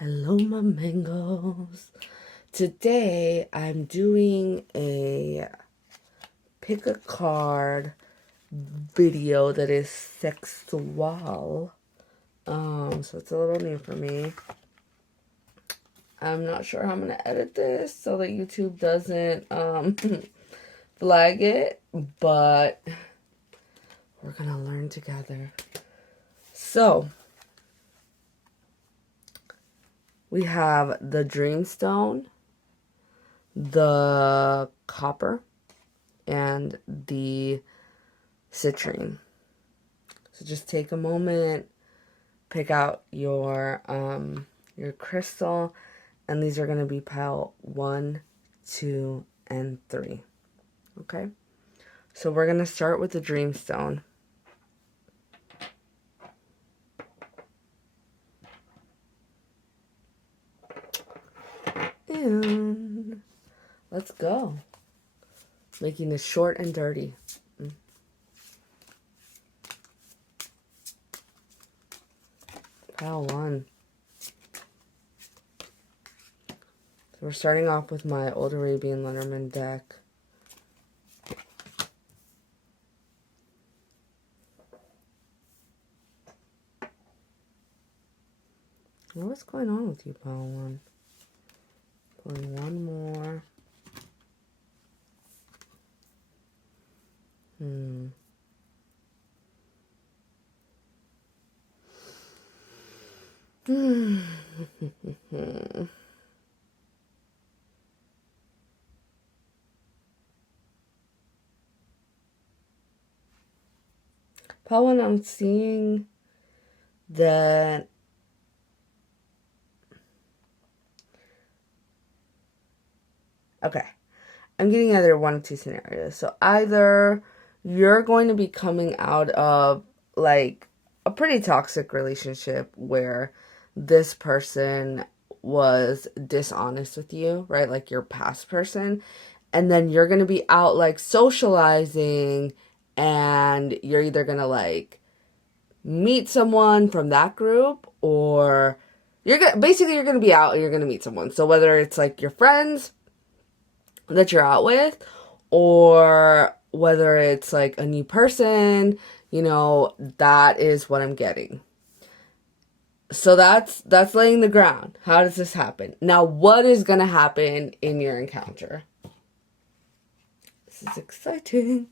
Hello, my mangoes. Today I'm doing a pick a card video that is sexual. So it's a little new for me. I'm not sure how I'm gonna edit this so that YouTube doesn't flag it, but we're gonna learn together. So we have the Dreamstone, the copper, and the citrine. So just take a moment, pick out your crystal, and these are going to be pile 1, 2, and 3. Okay? So we're going to start with the Dreamstone. And let's go. Making this short and dirty. Pile 1. So we're starting off with my Old Arabian Lenormand deck. What's going on with you, pile 1? Pulling one more. Pile 1, I'm seeing that okay. I'm getting either one of two scenarios. So either you're going to be coming out of like a pretty toxic relationship where this person was dishonest with you, right? Like your past person. And then you're going to be out like socializing and you're either going to like meet someone from that group or you're going to be out and you're going to meet someone. So whether it's like your friends that you're out with or whether it's like a new person, that is what I'm getting. So that's laying the ground. How does this happen? Now, what is going to happen in your encounter? This is exciting.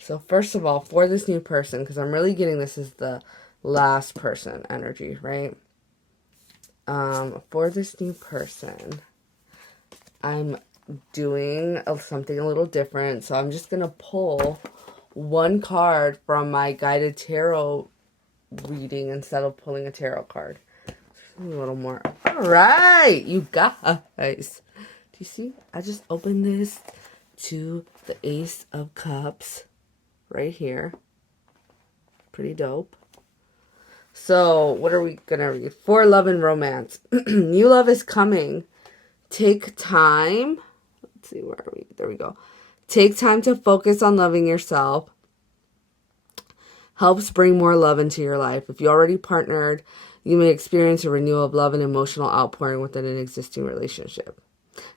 So first of all, for this new person, because I'm really getting this is the last person energy, right? For this new person, I'm doing something a little different. So I'm just going to pull one card from my guided tarot reading instead of pulling a tarot card. A little more. All right, you guys. Do you see? I just opened this to the Ace of Cups right here. Pretty dope. So, what are we going to read? For love and romance. New love is coming. Take time. Let's see, where are we? There we go. Take time to focus on loving yourself. Helps bring more love into your life. If you already partnered, you may experience a renewal of love and emotional outpouring within an existing relationship.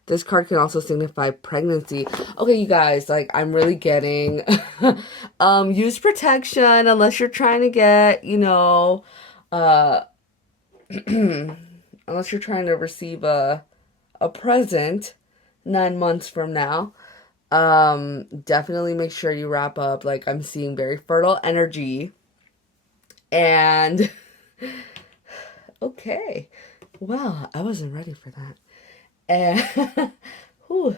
This card can also signify pregnancy. Okay, you guys, like, I'm really getting use protection unless you're trying to get, unless you're trying to receive a present 9 months from now. Definitely make sure you wrap up. Like, I'm seeing very fertile energy. And okay. Well, I wasn't ready for that. And whew.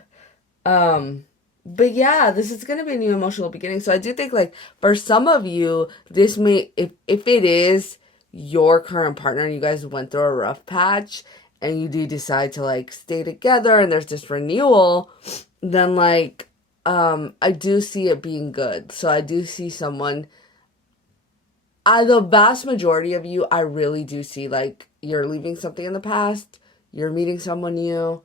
But yeah, this is gonna be a new emotional beginning. So I do think, like, for some of you, this may, if it is your current partner and you guys went through a rough patch and you do decide to like stay together and there's this renewal, then like I do see it being good. So I do see someone, the vast majority of you, I really do see like you're leaving something in the past, you're meeting someone new,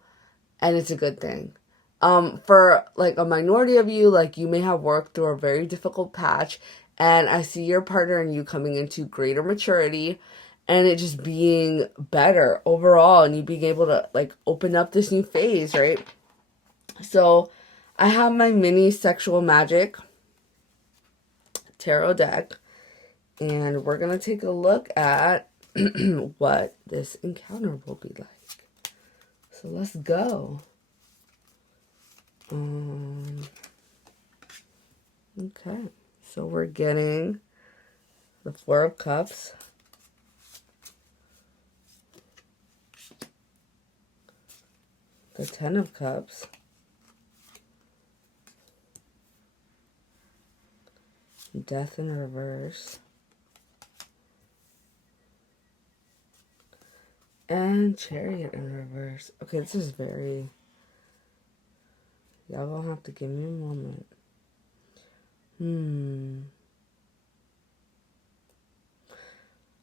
and it's a good thing. For like a minority of you, like you may have worked through a very difficult patch And I see your partner and you coming into greater maturity and it just being better overall and you being able to like open up this new phase, right? So I have my mini sexual magic tarot deck and we're going to take a look at what this encounter will be like. So let's go. Okay, so we're getting the Four of Cups, the Ten of Cups, Death in reverse, and Chariot in reverse. Okay, this is very... Y'all gonna have to give me a moment.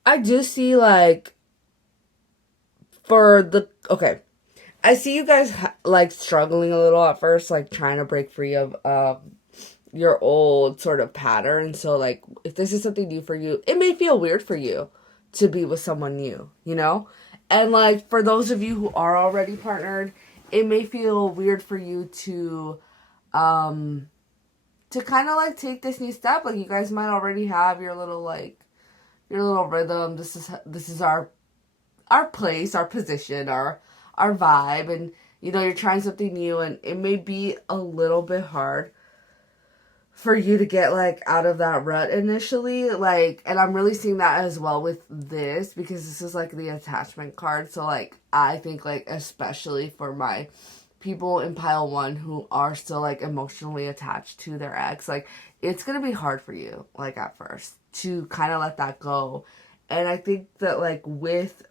I do see, like, for the... Okay. I see you guys, like, struggling a little at first, like, trying to break free of your old sort of pattern. So, like, if this is something new for you, it may feel weird for you to be with someone new, you know? And, like, for those of you who are already partnered, it may feel weird for you to kind of, like, take this new step. Like, you guys might already have your little, like, your little rhythm. This is our place, our position, our vibe, and you know, you're trying something new and it may be a little bit hard for you to get like out of that rut initially, like, and I'm really seeing that as well with this because this is like the attachment card. So like I think like especially for my people in pile 1 who are still like emotionally attached to their ex, like it's gonna be hard for you like at first to kind of let that go. And I think that like with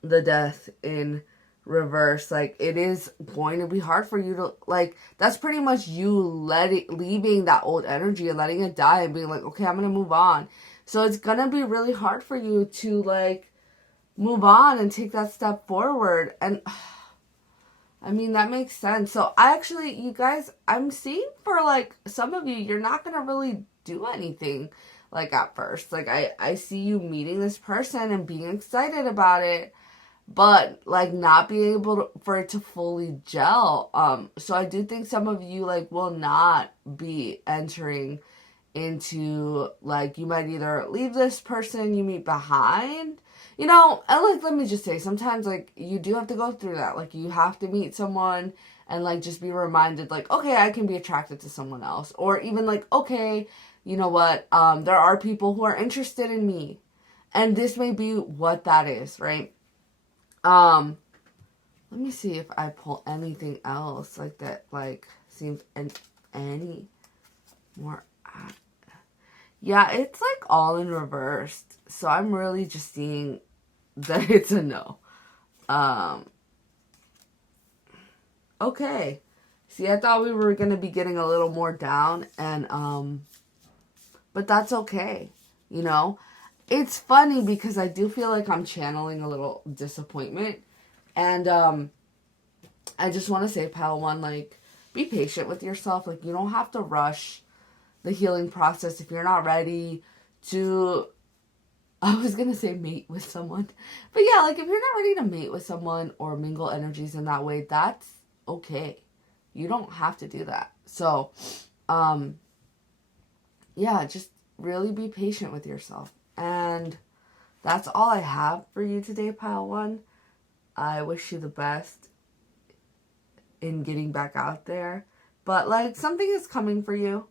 the Death in reverse, like it is going to be hard for you to like, that's pretty much you leaving that old energy and letting it die and being like, okay, I'm gonna move on. So it's gonna be really hard for you to like move on and take that step forward. And I mean, that makes sense. So I actually, you guys, I'm seeing for like some of you, you're not gonna really do anything like at first. Like I see you meeting this person and being excited about it, but like not being able to, for it to fully gel. So I do think some of you like will not be entering into like, you might either leave this person you meet behind, you know. And like, let me just say, sometimes like you do have to go through that. Like you have to meet someone and like just be reminded like, okay, I can be attracted to someone else, or even like, okay, you know what, there are people who are interested in me and this may be what that is, right? Let me see if I pull anything else like that, like seems any more. Yeah, it's like all in reversed. So I'm really just seeing that it's a no. Okay. See, I thought we were gonna be getting a little more down, and but that's okay. You know, it's funny because I do feel like I'm channeling a little disappointment. And I just want to say, pile 1, like, be patient with yourself. Like, you don't have to rush the healing process if you're not ready to, I was going to say mate with someone. But yeah, like, if you're not ready to mate with someone or mingle energies in that way, that's okay. You don't have to do that. So, yeah, just really be patient with yourself. And that's all I have for you today, pile 1. I wish you the best in getting back out there. But, like, something is coming for you.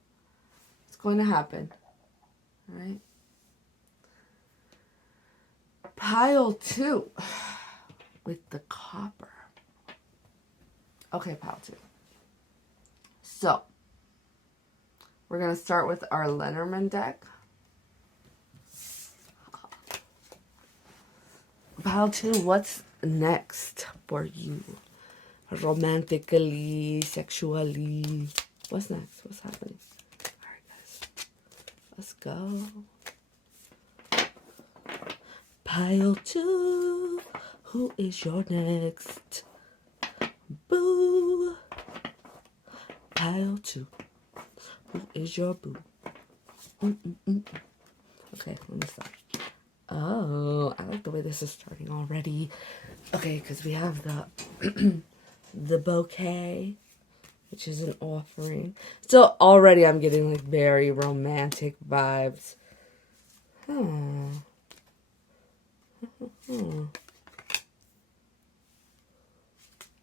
It's going to happen. All right? Pile 2. With the copper. Okay, pile 2. So, we're going to start with our Lenormand deck. Pile 2, what's next for you? Romantically, sexually. What's next? What's happening? Alright, guys. Let's go. Pile 2. Who is your next? Boo. Pile 2. Who is your boo? Okay, let me stop. Oh, I like the way this is starting already. Okay, because we have the the bouquet, which is an offering. So already I'm getting like very romantic vibes. Huh.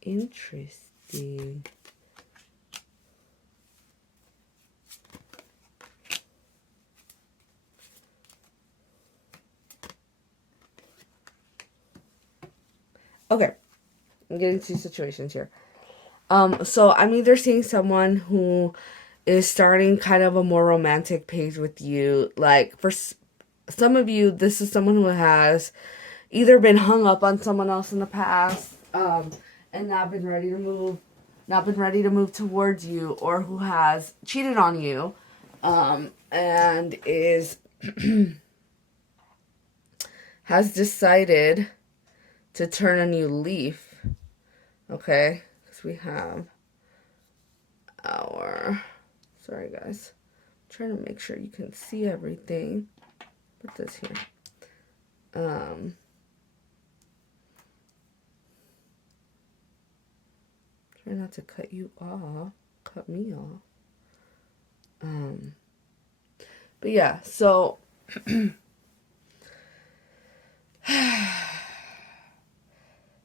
Interesting. Okay, I'm getting two situations here. So I'm either seeing someone who is starting kind of a more romantic page with you. Like for some of you, this is someone who has either been hung up on someone else in the past, and not been ready to move towards you, or who has cheated on you, and is has decided to turn a new leaf. Okay, because we have our, sorry guys, I'm trying to make sure you can see everything. Put this here. Try not to cut you off, cut me off. But yeah, so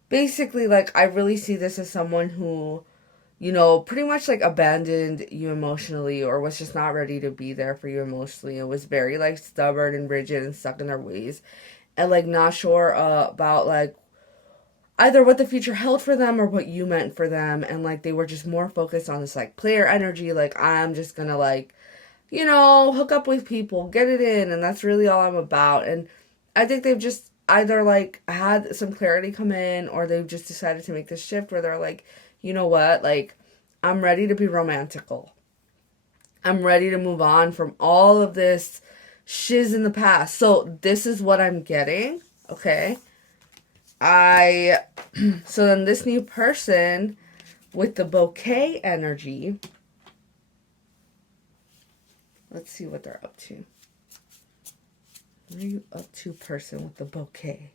basically, like, I really see this as someone who, you know, pretty much like abandoned you emotionally, or was just not ready to be there for you emotionally. It was very like stubborn and rigid and stuck in their ways, and like not sure about like either what the future held for them or what you meant for them. And like they were just more focused on this like player energy, like I'm just gonna like, you know, hook up with people, get it in, and that's really all I'm about. And I think they've just either like had some clarity come in, or they've just decided to make this shift where they're like, you know what, like I'm ready to be romantical. I'm ready to move on from all of this shiz in the past. So this is what I'm getting. Okay. So then this new person with the bouquet energy, let's see what they're up to. What are you up to, person with the bouquet?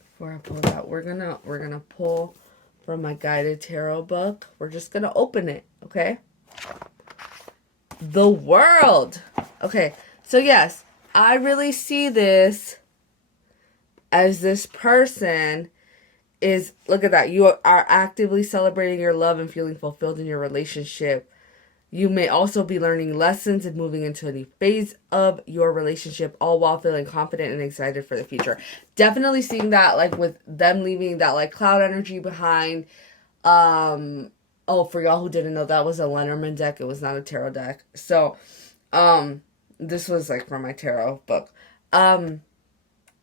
Before I pull it out, we're gonna pull from my guided tarot book. We're just gonna open it, okay? The World. Okay, so yes, I really see this as this person is, look at that, you are actively celebrating your love and feeling fulfilled in your relationship. You may also be learning lessons and moving into a new phase of your relationship, all while feeling confident and excited for the future. Definitely seeing that, like, with them leaving that, like, cloud energy behind. Oh, for y'all who didn't know, that was a Lenormand deck. It was not a tarot deck. So, this was, like, from my tarot book.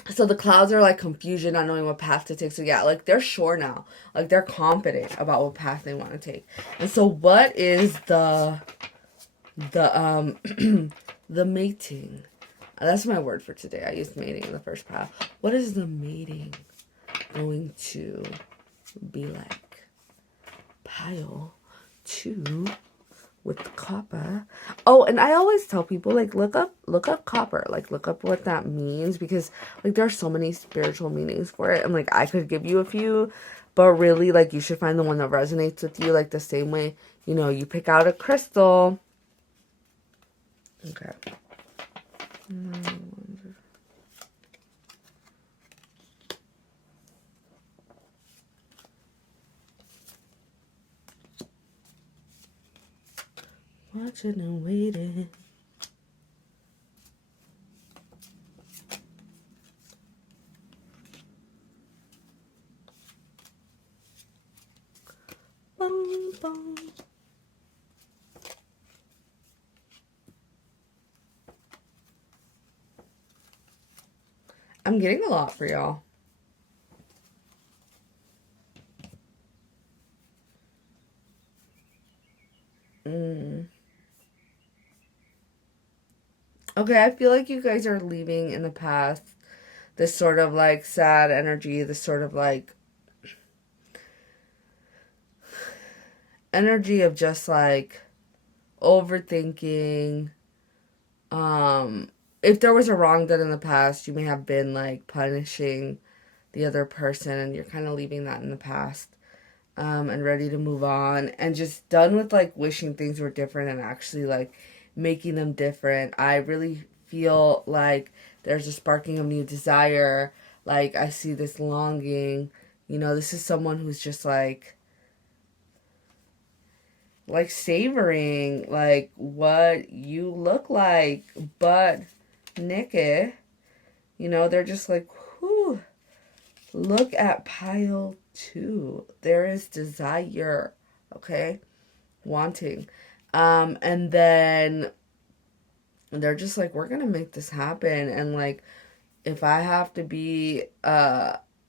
So the clouds are like confusion, not knowing what path to take. So yeah, like they're sure now. Like they're confident about what path they want to take. And so what is the the mating? That's my word for today. I used mating in the first path. What is the mating going to be like? Pile 2 with copper. Oh, and I always tell people, like, look up copper, like look up what that means, because like there are so many spiritual meanings for it, and like I could give you a few, but really like you should find the one that resonates with you, like the same way, you know, you pick out a crystal. Okay. Watching and waiting. Boom, boom. I'm getting a lot for y'all. Okay, I feel like you guys are leaving in the past this sort of like sad energy, this sort of like energy of just like overthinking. If there was a wrong done in the past, you may have been like punishing the other person, and you're kind of leaving that in the past, and ready to move on, and just done with like wishing things were different and actually like making them different. I really feel like there's a sparking of new desire. Like I see this longing. This is someone who's just like savoring like what you look like, but naked. They're just like, whew, look at pile 2. There is desire, okay? Wanting. And then they're just like, we're gonna make this happen. And like, if I have to be,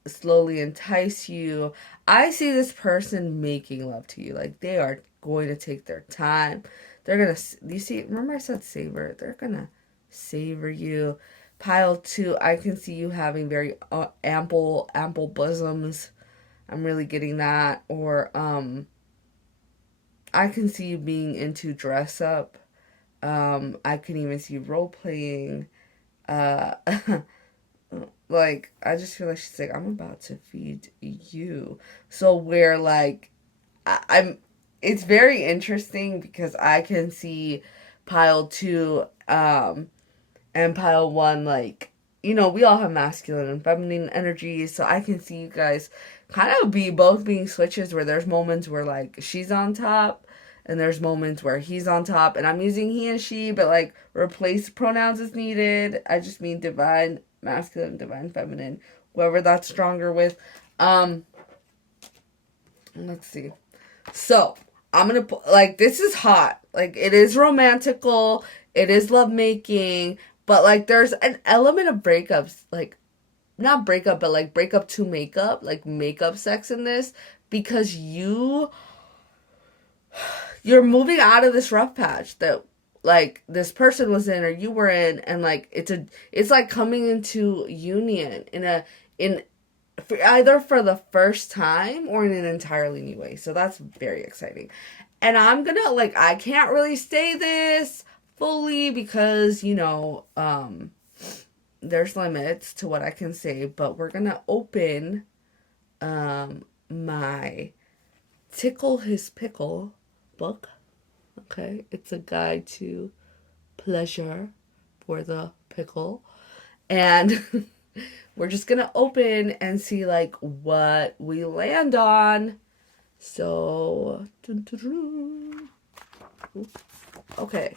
slowly entice you, I see this person making love to you. Like, they are going to take their time. They're gonna, you see, remember I said savor? They're gonna savor you. Pile 2, I can see you having very ample bosoms. I'm really getting that. Or I can see you being into dress up. I can even see role playing. Uh, like, I just feel like she's like, I'm about to feed you. So where like I'm it's very interesting because I can see pile 2 and pile 1, like, we all have masculine and feminine energies, so I can see you guys kind of be both being switches where there's moments where like she's on top and there's moments where he's on top, and I'm using he and she, but like replace pronouns as needed. I just mean divine masculine, divine feminine, whoever that's stronger with. Let's see. So I'm gonna put, like, this is hot. Like, it is romantical, it is lovemaking, but like there's an element of breakups, like not breakup, but like breakup to makeup, like makeup sex in this, because you're moving out of this rough patch that like this person was in or you were in, and like it's like coming into union in either for the first time or in an entirely new way. So that's very exciting. And I'm gonna, like, I can't really say this fully because there's limits to what I can say, but we're gonna open my Tickle His Pickle book. Okay, it's a guide to pleasure for the pickle, and we're just gonna open and see like what we land on. So okay,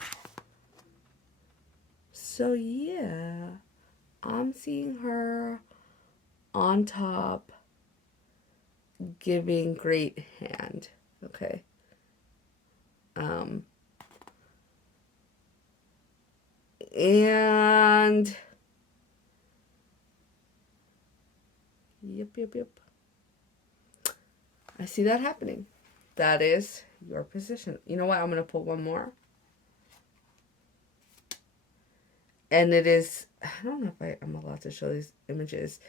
so yeah, I'm seeing her on top, giving great hand. Okay. And yep. I see that happening. That is your position. You know what? I'm going to put one more. And it is, I don't know if I'm allowed to show these images.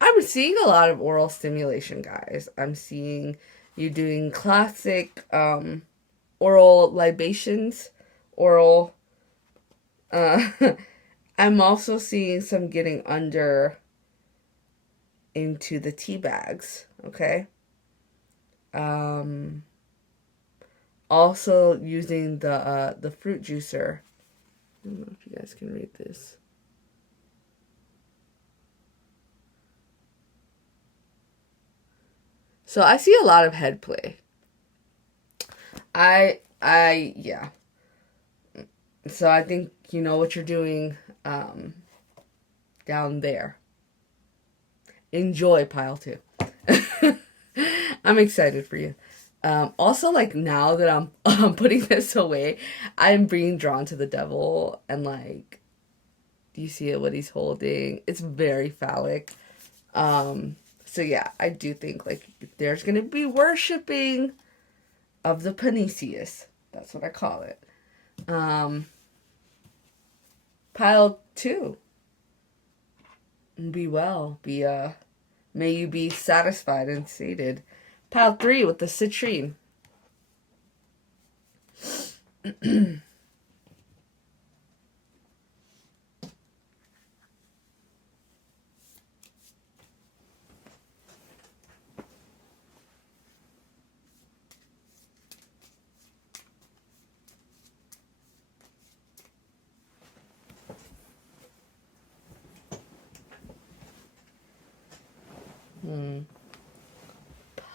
I'm seeing a lot of oral stimulation, guys. I'm seeing you doing classic oral libations, oral. I'm also seeing some getting under into the tea bags, okay? Also using the fruit juicer. I don't know if you guys can read this. So I see a lot of head play. Yeah. So I think you know what you're doing down there. Enjoy pile 2. I'm excited for you. Also, like, now that I'm putting this away, I'm being drawn to the devil, and like, do you see it? What he's holding? It's very phallic. So yeah, I do think like there's gonna be worshiping of the Panisius. That's what I call it. Pile 2. Be well. May you be satisfied and sated. Pile 3 with the citrine.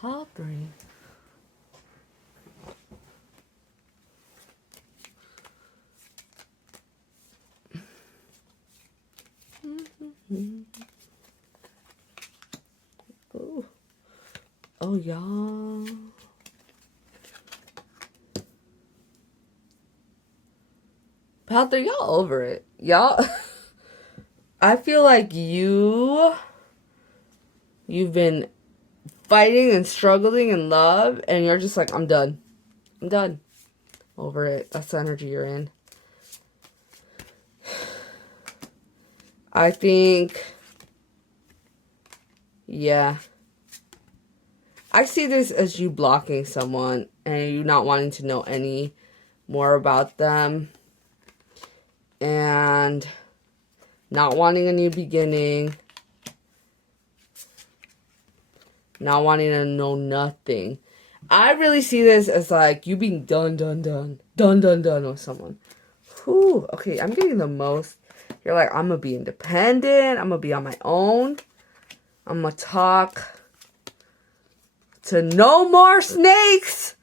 Pile 3. Oh, oh, y'all. Pile 3, y'all over it. Y'all, I feel like you've been fighting and struggling in love, and you're just like, I'm done. I'm done. Over it. That's the energy you're in. I think, yeah. I see this as you blocking someone and you not wanting to know any more about them and not wanting a new beginning, not wanting to know nothing. I really see this as like you being done with someone. Whew, okay, I'm getting the most. You're like, I'm going to be independent. I'm going to be on my own. I'm going to talk to no more snakes.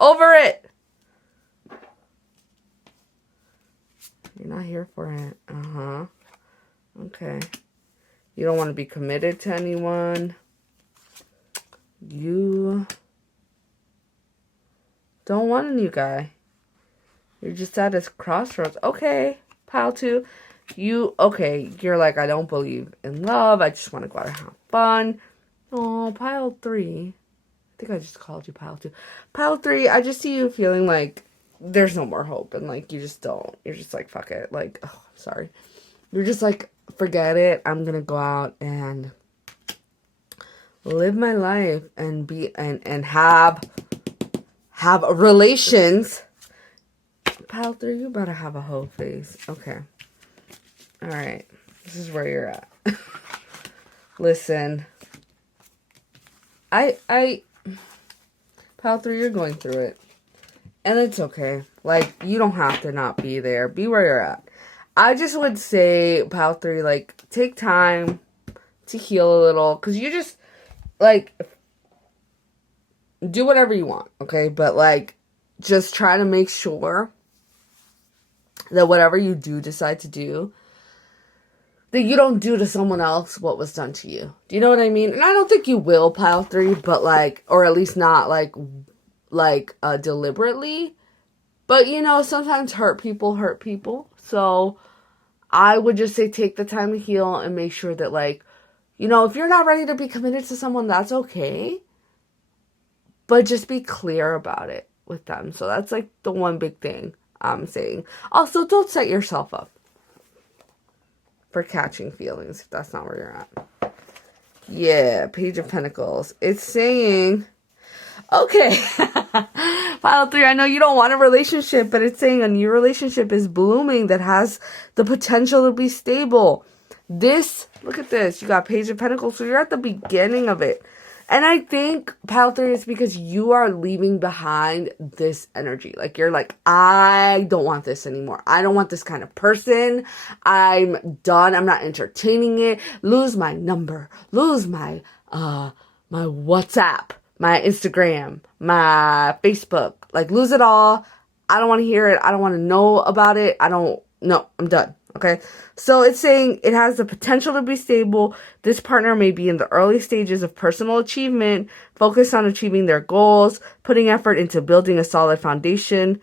Over it. You're not here for it. Uh-huh. Okay. You don't want to be committed to anyone. You don't want a new guy. You're just at this crossroads. Okay, pile 2. You're like, I don't believe in love. I just want to go out and have fun. Oh, pile 3. I think I just called you pile 2. Pile 3, I just see you feeling like there's no more hope. And like, you just don't. You're just like, fuck it. Like, oh, I'm sorry. You're just like, forget it. I'm going to go out and live my life and be, and have relations. Pile 3, you better have a whole face. Okay. All right. This is where you're at. Listen. Pile 3, you're going through it. And it's okay. Like, you don't have to not be there. Be where you're at. I just would say, pile 3, like, take time to heal a little. Because you just, like, do whatever you want, okay? But, like, just try to make sure that whatever you do decide to do, that you don't do to someone else what was done to you. Do you know what I mean? And I don't think you will, pile 3, but like, or at least not like deliberately. But you know, sometimes hurt people. So I would just say take the time to heal and make sure that like, you know, if you're not ready to be committed to someone, that's okay. But just be clear about it with them. So that's like the one big thing I'm saying. Also, don't set yourself up for catching feelings if that's not where you're at. Yeah, Page of Pentacles. It's saying, okay, pile 3, I know you don't want a relationship, but it's saying a new relationship is blooming that has the potential to be stable. This, look at this, you got Page of Pentacles, so you're at the beginning of it. And I think, pile 3, is because you are leaving behind this energy. Like, you're like, I don't want this anymore. I don't want this kind of person. I'm done. I'm not entertaining it. Lose my number. Lose my WhatsApp, my Instagram, my Facebook. Like, lose it all. I don't want to hear it. I don't want to know about it. No, I'm done. Okay, so it's saying it has the potential to be stable. This partner may be in the early stages of personal achievement, focused on achieving their goals, putting effort into building a solid foundation.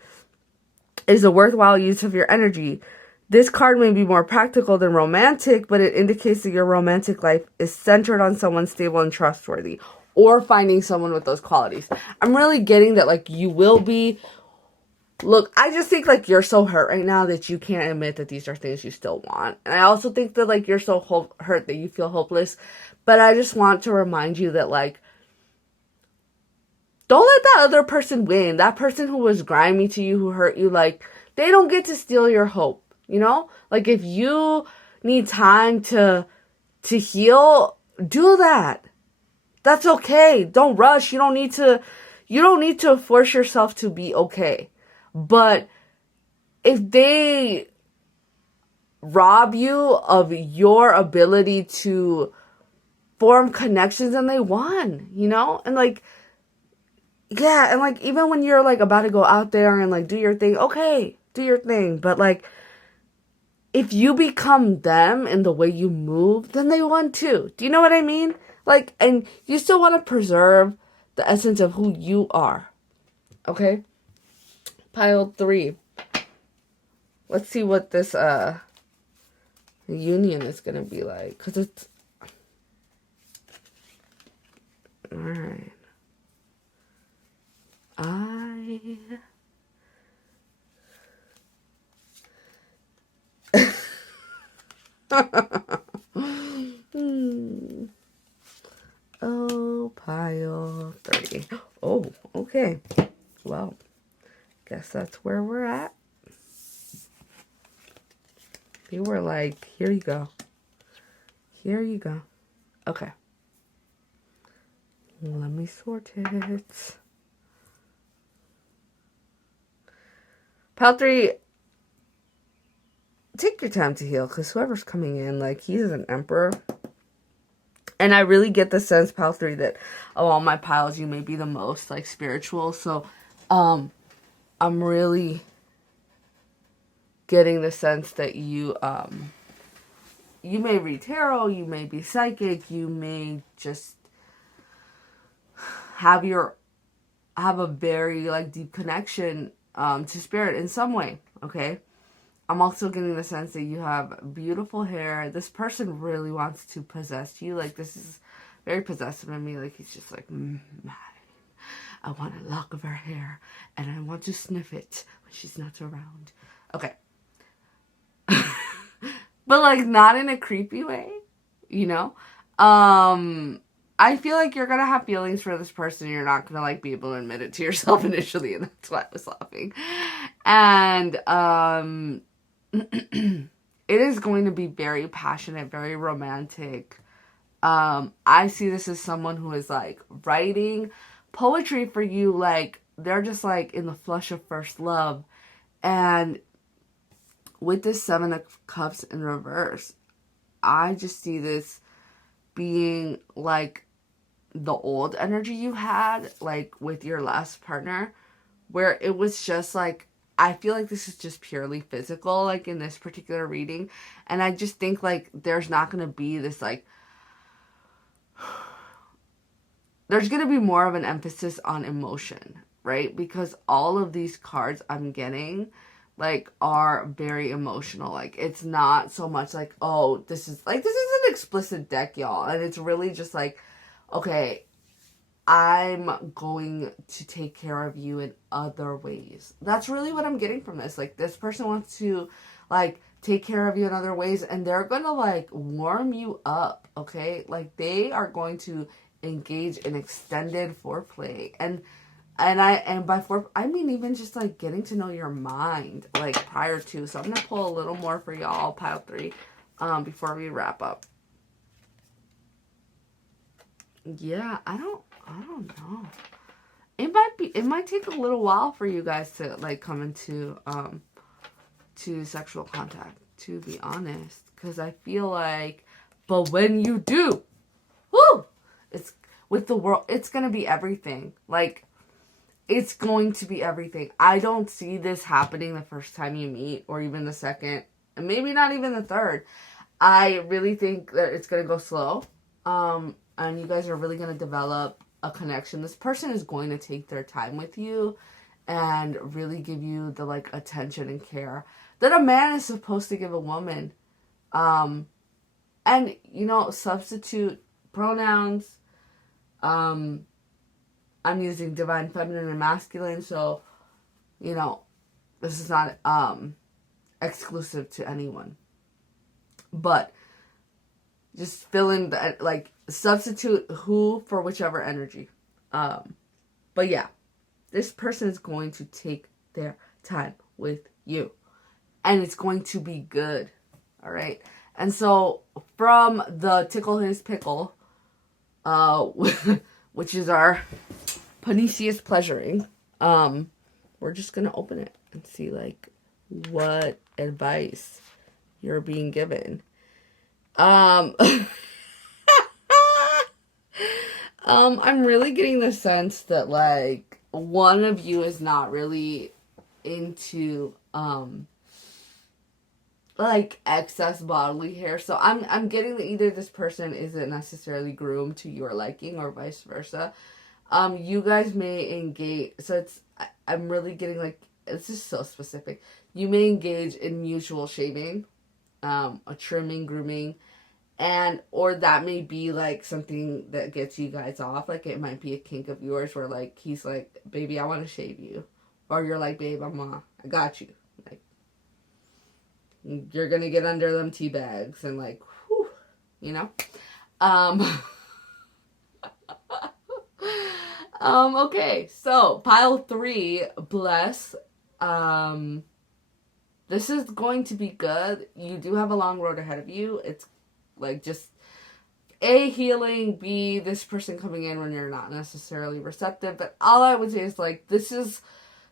Is a worthwhile use of your energy. This card may be more practical than romantic, but it indicates that your romantic life is centered on someone stable and trustworthy, or finding someone with those qualities. I'm really getting that, like, you will be. Look, I just think, like, you're so hurt right now that you can't admit that these are things you still want. And I also think that, like, you're so hurt that you feel hopeless. But I just want to remind you that, like, don't let that other person win. That person who was grimy to you, who hurt you, like, they don't get to steal your hope, you know? Like, if you need time to heal, do that. That's okay. Don't rush. You don't need to force yourself to be okay. But if they rob you of your ability to form connections, and they won, you know? And like, yeah, and like, even when you're like about to go out there and like do your thing, okay, do your thing. But like, if you become them in the way you move, then they won too. Do you know what I mean? Like, and you still want to preserve the essence of who you are. Okay? Pile 3. Let's see what this union is going to be like. Because it's... Alright. Oh, pile 3. Oh, okay. Well, guess that's where we're at. They were like, here you go. Here you go. Okay. Let me sort it. Pile 3, take your time to heal, because whoever's coming in, like, he's an emperor. And I really get the sense, Pile 3, that of all my piles, you may be the most, like, spiritual. So, I'm really getting the sense that you may read tarot, you may be psychic, you may just have a very, like, deep connection to spirit in some way, okay? I'm also getting the sense that you have beautiful hair. This person really wants to possess you. Like, this is very possessive in me. Like, he's just like, I want a lock of her hair, and I want to sniff it when she's not around. Okay. But, like, not in a creepy way, you know? I feel like you're gonna have feelings for this person. You're not gonna, like, be able to admit it to yourself initially, and that's why I was laughing. And, it is going to be very passionate, very romantic. I see this as someone who is, like, writing poetry for you. Like, they're just, like, in the flush of first love. And with this 7 of Cups in reverse, I just see this being, like, the old energy you had, like, with your last partner, where it was just, like, I feel like this is just purely physical, like, in this particular reading. And I just think, like, there's not going to be this, like, there's going to be more of an emphasis on emotion, right? Because all of these cards I'm getting, like, are very emotional. Like, it's not so much like, oh, this is an explicit deck, y'all. And it's really just like, okay, I'm going to take care of you in other ways. That's really what I'm getting from this. Like, this person wants to, like, take care of you in other ways, and they're gonna, like, warm you up, okay? Like, they are going to engage in extended foreplay. And by fore, I mean even just, like, getting to know your mind, like, prior to. So I'm gonna pull a little more for y'all, pile 3, before we wrap up. Yeah, I don't know. It might take a little while for you guys to, like, come into to sexual contact, to be honest, because I feel like, but when you do, whoo, it's with the world, it's gonna be everything. Like, it's going to be everything. I don't see this happening the first time you meet, or even the second, and maybe not even the third. I really think that it's gonna go slow. And you guys are really going to develop a connection. This person is going to take their time with you and really give you the, like, attention and care that a man is supposed to give a woman. And, you know, substitute pronouns. I'm using divine feminine and masculine, so, you know, this is not exclusive to anyone. But just fill in the, like, substitute who for whichever energy. But yeah, this person is going to take their time with you. And it's going to be good. All right. And so from the Tickle His Pickle, which is our Panicius Pleasuring, we're just going to open it and see like what advice you're being given. I'm really getting the sense that like one of you is not really into like excess bodily hair. So I'm getting that either this person isn't necessarily groomed to your liking or vice versa. You guys may engage. So I'm really getting like it's just so specific. You may engage in mutual shaving, a trimming, grooming, and or that may be like something that gets you guys off. Like it might be a kink of yours where like he's like, baby, I want to shave you, or you're like, babe, I got you. Like you're gonna get under them tea bags and like, whew, you know. Okay, so pile 3, bless. This is going to be good. You do have a long road ahead of you. It's like just A, healing, B, this person coming in when you're not necessarily receptive. But all I would say is like this is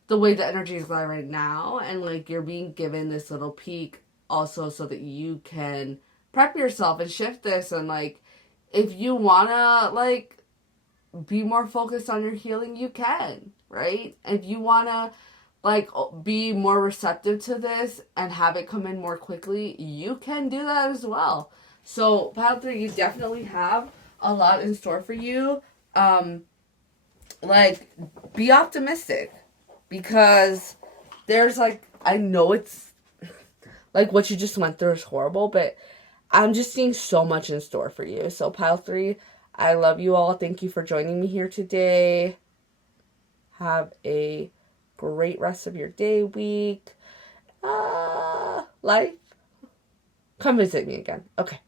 the way the energy is going right now, and like you're being given this little peek also so that you can prep yourself and shift this. And like if you wanna like be more focused on your healing, you can, right? If you wanna like be more receptive to this and have it come in more quickly, you can do that as well. So pile 3, you definitely have a lot in store for you. Like be optimistic, because there's like, I know it's like what you just went through is horrible, but I'm just seeing so much in store for you. So pile 3, I love you all. Thank you for joining me here today. Have a great rest of your day, week, life. Come visit me again. Okay.